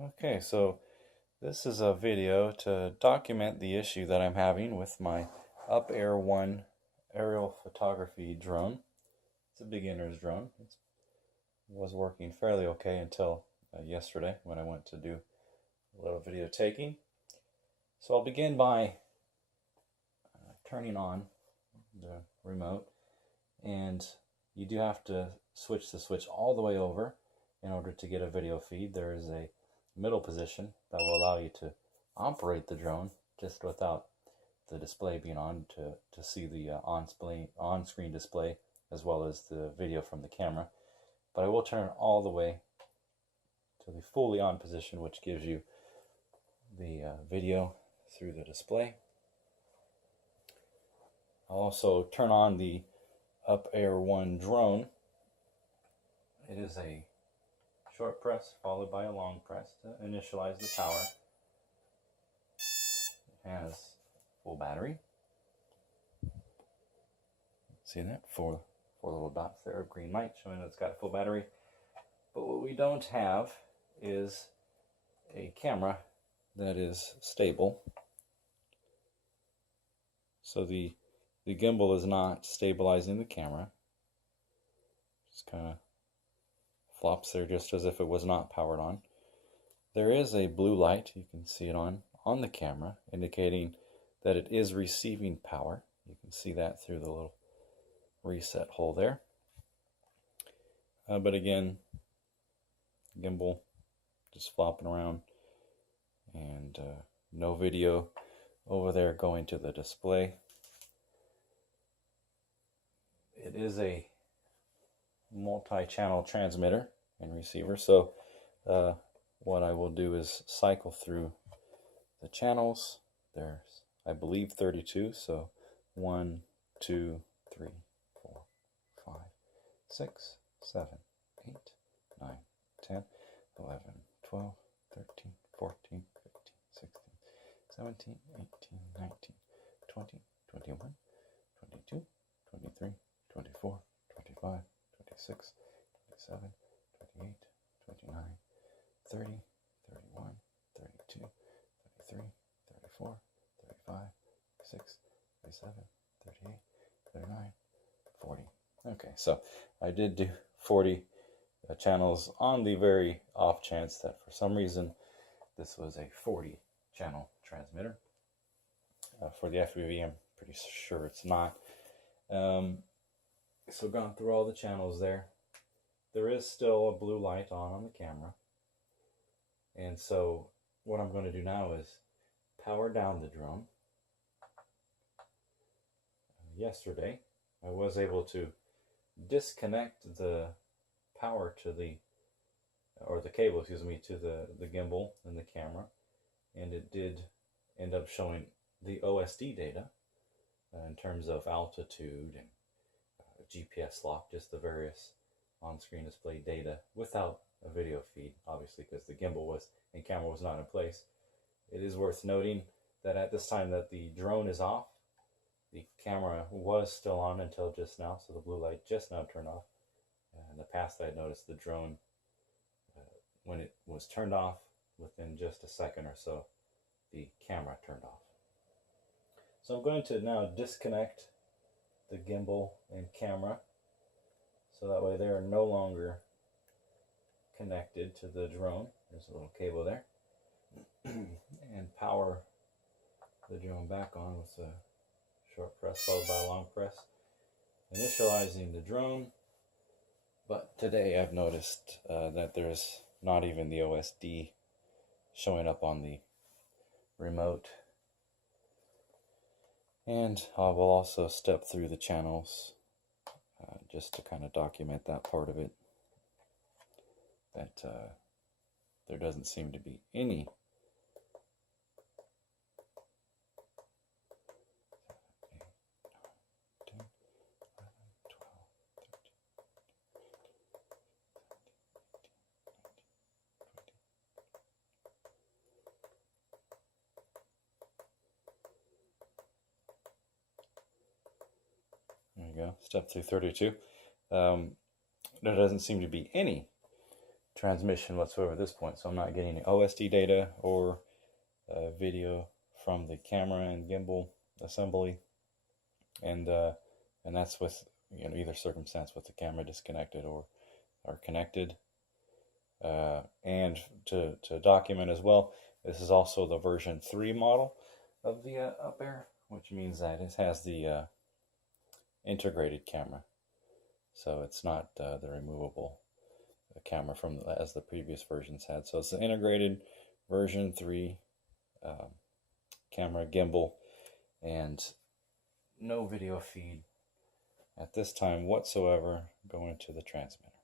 Okay, so this is a video to document the issue that I'm having with my UpAir 1 aerial photography drone. It's a beginner's drone. It was working fairly okay until yesterday when I went to do a little video taking. So I'll begin by turning on the remote, and you do have to switch the switch all the way over in order to get a video feed. There is a middle position that will allow you to operate the drone just without the display being on to see the on-screen display as well as the video from the camera. But I will turn it all the way to the fully on position, which gives you the video through the display. I'll also turn on the UpAir 1 drone. It is a short press followed by a long press to initialize the power. It has full battery. See that? Four little dots there of green light showing that it's got a full battery. But what we don't have is a camera that is stable. So the gimbal is not stabilizing the camera. Just kind of flops there just as if it was not powered on. There is a blue light, you can see it on the camera, indicating that it is receiving power. You can see that through the little reset hole there. But again, gimbal just flopping around, and no video over there going to the display. It is a multi-channel transmitter and receiver, so what I will do is cycle through the channels. There's, I believe, 32, so 1, 2, 3, 4, 5, 6, 7, 8, 9, 10, 11, 12, 13, 14, 15, 16, 17, 18, 19, 20, 21, 22, 23, 24, 25, 26, 27, 28, 29, 30, 31, 32, 33, 34, 35, 36, 37, 38, 39, 40. Okay, so I did do 40 channels on the very off chance that for some reason this was a 40 channel transmitter. For the FPV, I'm pretty sure it's not. So gone through all the channels there. There is still a blue light on the camera. And so what I'm going to do now is power down the drone. Yesterday, I was able to disconnect the power to the cable, to the gimbal and the camera. And it did end up showing the OSD data in terms of altitude and GPS lock, just the various on-screen display data without a video feed, obviously, because the gimbal and camera was not in place. It is worth noting that at this time that the drone is off, the camera was still on until just now, so the blue light just now turned off. In the past, I had noticed the drone, when it was turned off, within just a second or so, the camera turned off. So I'm going to now disconnect the gimbal and camera, so that way they are no longer connected to the drone. There's a little cable there. And power the drone back on with a short press followed by a long press, initializing the drone. But today I've noticed that there's not even the OSD showing up on the remote. And I will also step through the channels just to kind of document that part of it, that there doesn't seem to be any There you go, step through 32. There doesn't seem to be any transmission whatsoever at this point. So I'm not getting any OSD data or video from the camera and gimbal assembly, and that's with either circumstance with the camera disconnected or connected. And to document as well, this is also the version 3 model of the UPair, which means that it has the integrated camera, so it's not the removable camera from as the previous versions had. So it's the integrated version 3 camera gimbal, and no video feed at this time whatsoever going to the transmitter.